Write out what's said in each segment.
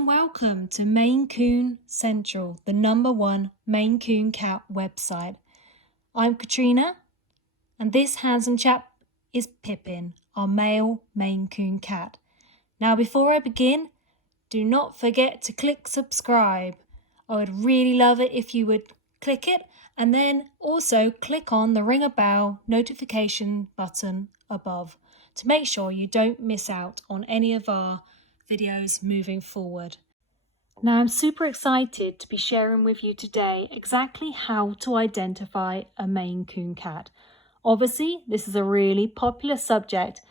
and welcome to Maine Coon Central, the #1 Maine Coon cat website. I'm Katrina, and this handsome chap is Pippin, our male Maine Coon cat. Now, before I begin, do not forget to click subscribe. I would really love it if you would click it, and then also click on the ring a bell notification button above to make sure you don't miss out on any of our videos moving forward. Now, I'm super excited to be sharing with you today exactly how to identify a Maine Coon cat. Obviously, this is a really popular subject,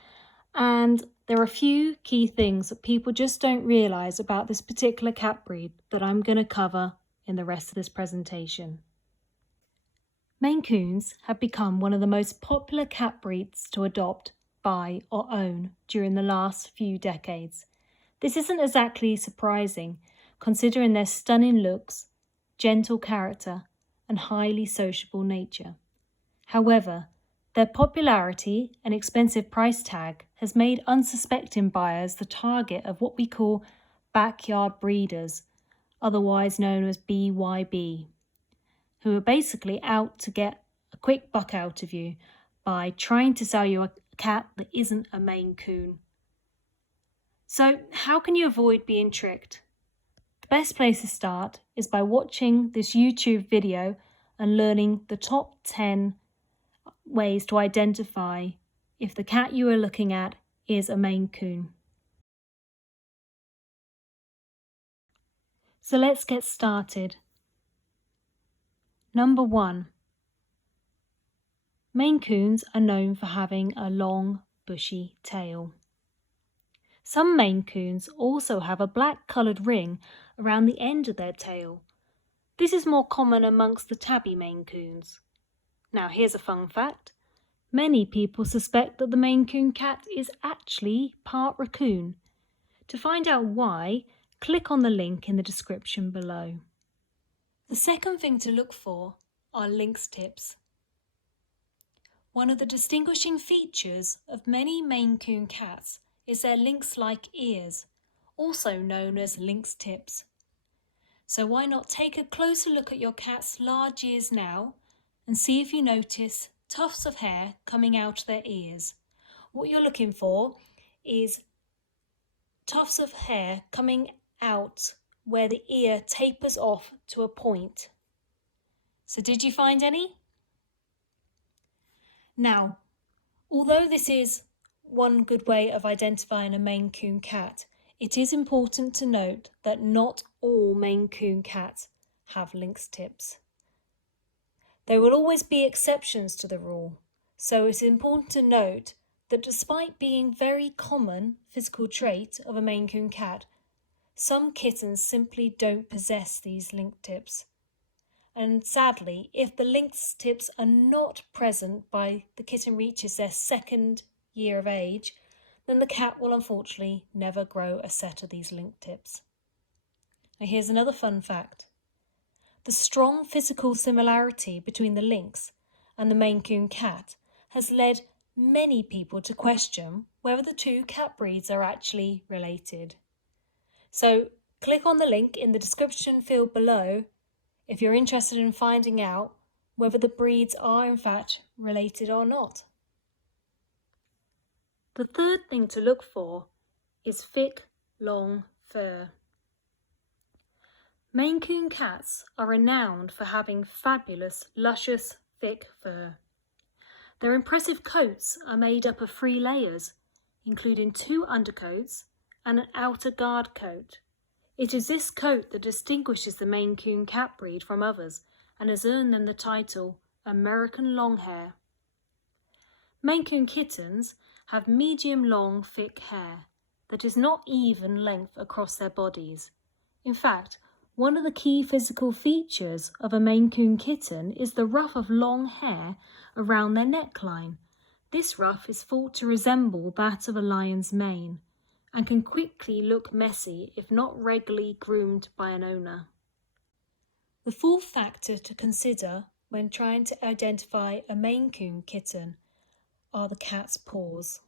and there are a few key things that people just don't realise about this particular cat breed that I'm going to cover in the rest of this presentation. Maine Coons have become one of the most popular cat breeds to adopt, buy or own during the last few decades. This isn't exactly surprising, considering their stunning looks, gentle character, and highly sociable nature. However, their popularity and expensive price tag has made unsuspecting buyers the target of what we call backyard breeders, otherwise known as BYB, who are basically out to get a quick buck out of you by trying to sell you a cat that isn't a Maine Coon. So, how can you avoid being tricked? The best place to start is by watching this YouTube video and learning the top 10 ways to identify if the cat you are looking at is a Maine Coon. So let's get started. Number 1. Maine Coons are known for having a long, bushy tail. Some Maine Coons also have a black coloured ring around the end of their tail. This is more common amongst the tabby Maine Coons. Now, here's a fun fact. Many people suspect that the Maine Coon cat is actually part raccoon. To find out why, click on the link in the description below. The second thing to look for are LYNX tips. One of the distinguishing features of many Maine Coon cats is their lynx-like ears, also known as lynx tips. So why not take a closer look at your cat's large ears now and see if you notice tufts of hair coming out of their ears. What you're looking for is tufts of hair coming out where the ear tapers off to a point. So did you find any? Now, although this is one good way of identifying a Maine Coon cat, it is important to note that not all Maine Coon cats have lynx tips. There will always be exceptions to the rule, so it's important to note that despite being a very common physical trait of a Maine Coon cat, some kittens simply don't possess these lynx tips. And sadly, if the lynx tips are not present by the kitten reaches their 2nd year of age, then the cat will unfortunately never grow a set of these lynx tips. Now, here's another fun fact. The strong physical similarity between the lynx and the Maine Coon cat has led many people to question whether the two cat breeds are actually related. So click on the link in the description field below if you're interested in finding out whether the breeds are in fact related or not. The third thing to look for is thick, long fur. Maine Coon cats are renowned for having fabulous, luscious, thick fur. Their impressive coats are made up of 3 layers, including 2 undercoats and an outer guard coat. It is this coat that distinguishes the Maine Coon cat breed from others and has earned them the title American Longhair. Maine Coon kittens have medium-long, thick hair that is not even length across their bodies. In fact, one of the key physical features of a Maine Coon kitten is the ruff of long hair around their neckline. This ruff is thought to resemble that of a lion's mane and can quickly look messy if not regularly groomed by an owner. The fourth factor to consider when trying to identify a Maine Coon kitten are the cat's paws.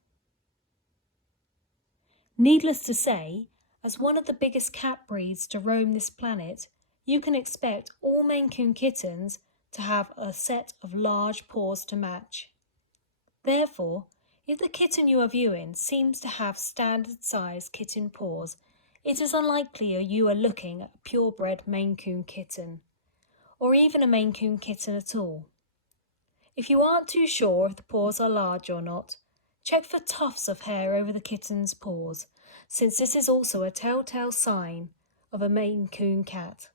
Needless to say, As one of the biggest cat breeds to roam this planet, you can expect all Maine Coon kittens to have a set of large paws to match. Therefore, if the kitten you are viewing seems to have standard-sized kitten paws, it is unlikely you are looking at a purebred Maine Coon kitten, or even a Maine Coon kitten at all. If you aren't too sure if the paws are large or not, check for tufts of hair over the kitten's paws, since this is also a telltale sign of a Maine Coon cat.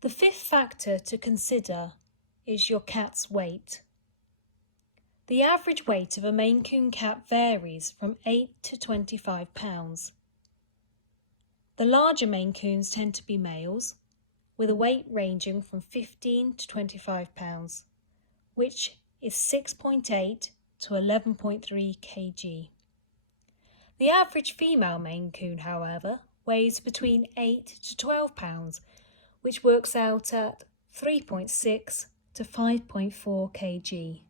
The fifth factor to consider is your cat's weight. The average weight of a Maine Coon cat varies from 8 to 25 pounds. The larger Maine Coons tend to be males, with a weight ranging from 15 to 25 pounds, which is 6.8 to 11.3 kg. The average female Maine Coon, however, weighs between 8 to 12 pounds, which works out at 3.6 to 5.4 kg.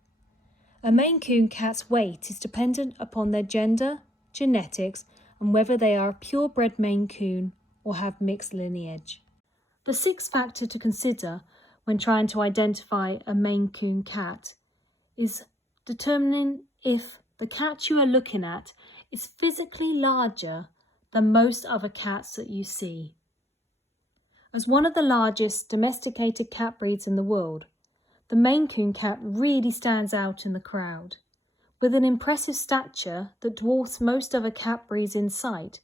A Maine Coon cat's weight is dependent upon their gender, genetics, and whether they are a purebred Maine Coon or have mixed lineage. The sixth factor to consider when trying to identify a Maine Coon cat is determining if the cat you are looking at is physically larger than most other cats that you see. As one of the largest domesticated cat breeds in the world, the Maine Coon cat really stands out in the crowd. With an impressive stature that dwarfs most other cat breeds in sight,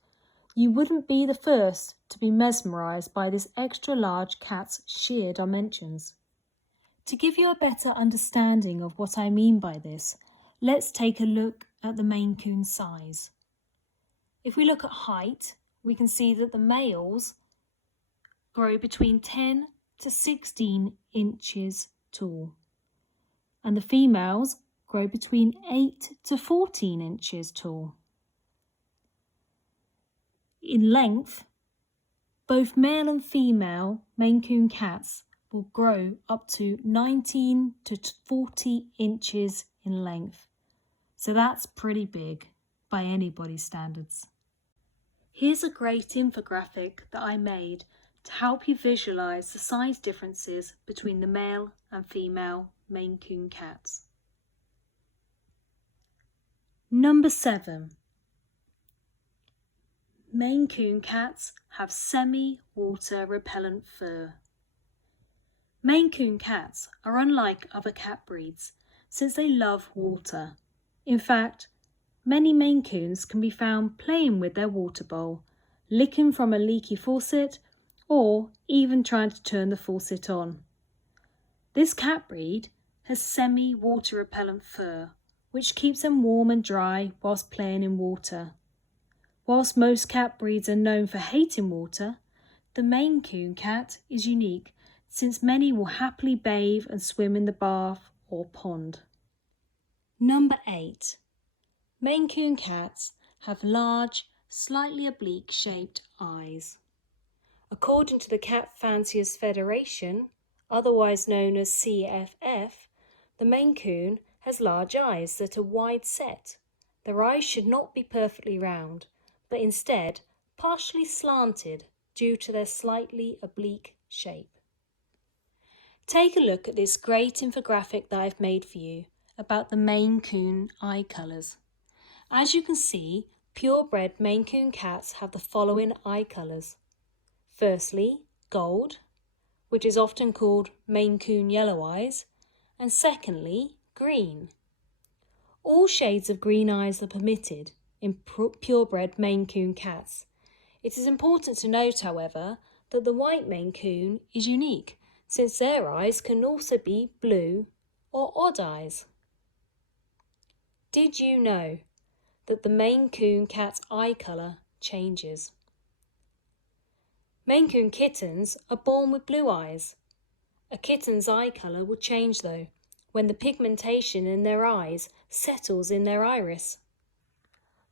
you wouldn't be the first to be mesmerised by this extra large cat's sheer dimensions. To give you a better understanding of what I mean by this, let's take a look at the Maine Coon size. If we look at height, we can see that the males grow between 10 to 16 inches tall, and the females grow between 8 to 14 inches tall. In length, both male and female Maine Coon cats will grow up to 19 to 40 inches in length, so that's pretty big by anybody's standards. Here's a great infographic that I made to help you visualise the size differences between the male and female Maine Coon cats. Number 7. Maine Coon cats have semi-water repellent fur. Maine Coon cats are unlike other cat breeds since they love water. In fact, many Maine Coons can be found playing with their water bowl, licking from a leaky faucet, or even trying to turn the faucet on. This cat breed has semi-water repellent fur, which keeps them warm and dry whilst playing in water. Whilst most cat breeds are known for hating water, the Maine Coon cat is unique since many will happily bathe and swim in the bath or pond. Number 8. Maine Coon cats have large, slightly oblique shaped eyes. According to the Cat Fanciers Federation, otherwise known as CFF, the Maine Coon has large eyes that are wide set. Their eyes should not be perfectly round, but instead partially slanted due to their slightly oblique shape. Take a look at this great infographic that I've made for you about the Maine Coon eye colours. As you can see, purebred Maine Coon cats have the following eye colours. Firstly, gold, which is often called Maine Coon yellow eyes, and secondly, green. All shades of green eyes are permitted in purebred Maine Coon cats. It is important to note, however, that the white Maine Coon is unique, since their eyes can also be blue or odd eyes. Did you know that the Maine Coon cat's eye colour changes? Maine Coon kittens are born with blue eyes. A kitten's eye colour will change though, when the pigmentation in their eyes settles in their iris.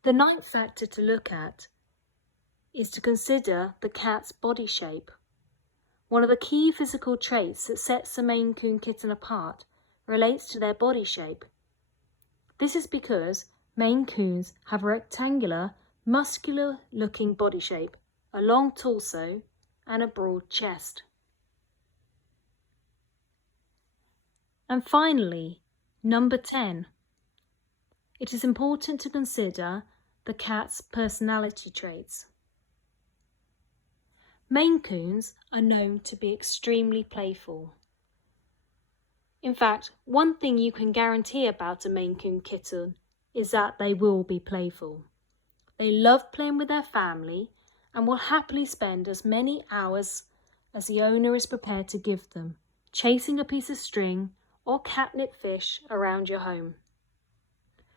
The ninth factor to look at is to consider the cat's body shape. One of the key physical traits that sets the Maine Coon kitten apart relates to their body shape. This is because Maine Coons have rectangular muscular looking body shape, a long torso and a broad chest. And finally, number 10. It is important to consider the cat's personality traits. Maine Coons are known to be extremely playful. In fact, one thing you can guarantee about a Maine Coon kitten is that they will be playful. They love playing with their family and will happily spend as many hours as the owner is prepared to give them, chasing a piece of string or catnip fish around your home.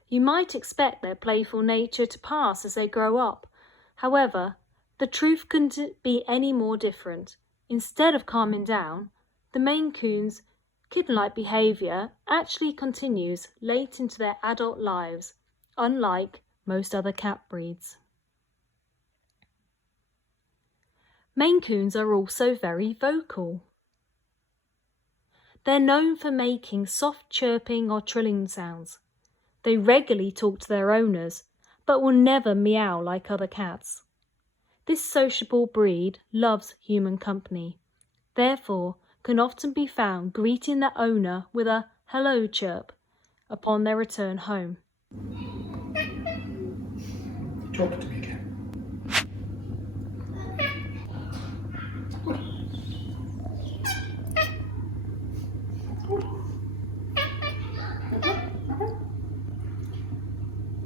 You might expect their playful nature to pass as they grow up. However, the truth couldn't be any more different. Instead of calming down, the Maine Coon's kitten-like behaviour actually continues late into their adult lives, unlike most other cat breeds. Maine Coons are also very vocal. They're known for making soft chirping or trilling sounds. They regularly talk to their owners, but will never meow like other cats. This sociable breed loves human company, therefore can often be found greeting their owner with a hello chirp upon their return home. Talk to me again.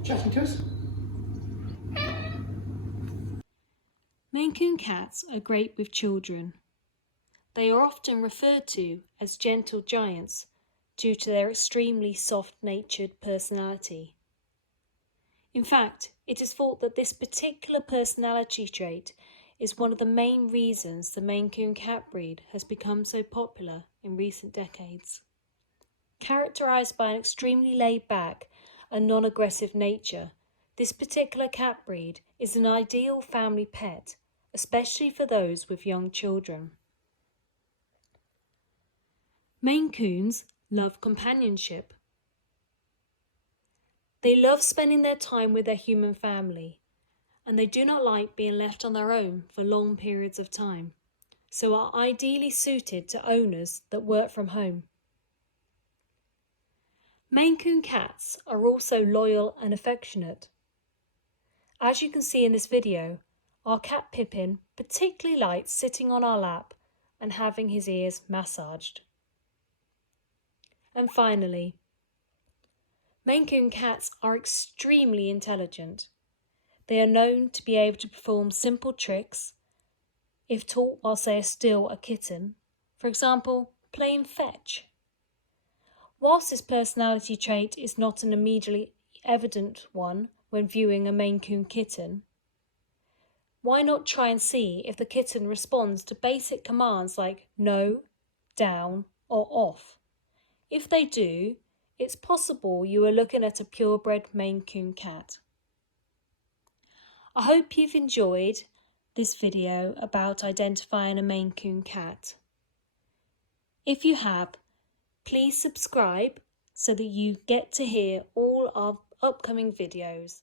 Chatting to us? Maine Coon cats are great with children. They are often referred to as gentle giants due to their extremely soft-natured personality. In fact, it is thought that this particular personality trait is one of the main reasons the Maine Coon cat breed has become so popular in recent decades. Characterised by an extremely laid-back and non-aggressive nature, this particular cat breed is an ideal family pet, especially for those with young children. Maine Coons love companionship. They love spending their time with their human family, and they do not like being left on their own for long periods of time, so are ideally suited to owners that work from home. Maine Coon cats are also loyal and affectionate. As you can see in this video, our cat Pippin particularly likes sitting on our lap and having his ears massaged. And finally, Maine Coon cats are extremely intelligent. They are known to be able to perform simple tricks if taught whilst they are still a kitten, for example, playing fetch. Whilst this personality trait is not an immediately evident one when viewing a Maine Coon kitten, why not try and see if the kitten responds to basic commands like no, down or off? If they do, it's possible you are looking at a purebred Maine Coon cat. I hope you've enjoyed this video about identifying a Maine Coon cat. If you have, please subscribe so that you get to hear all our upcoming videos.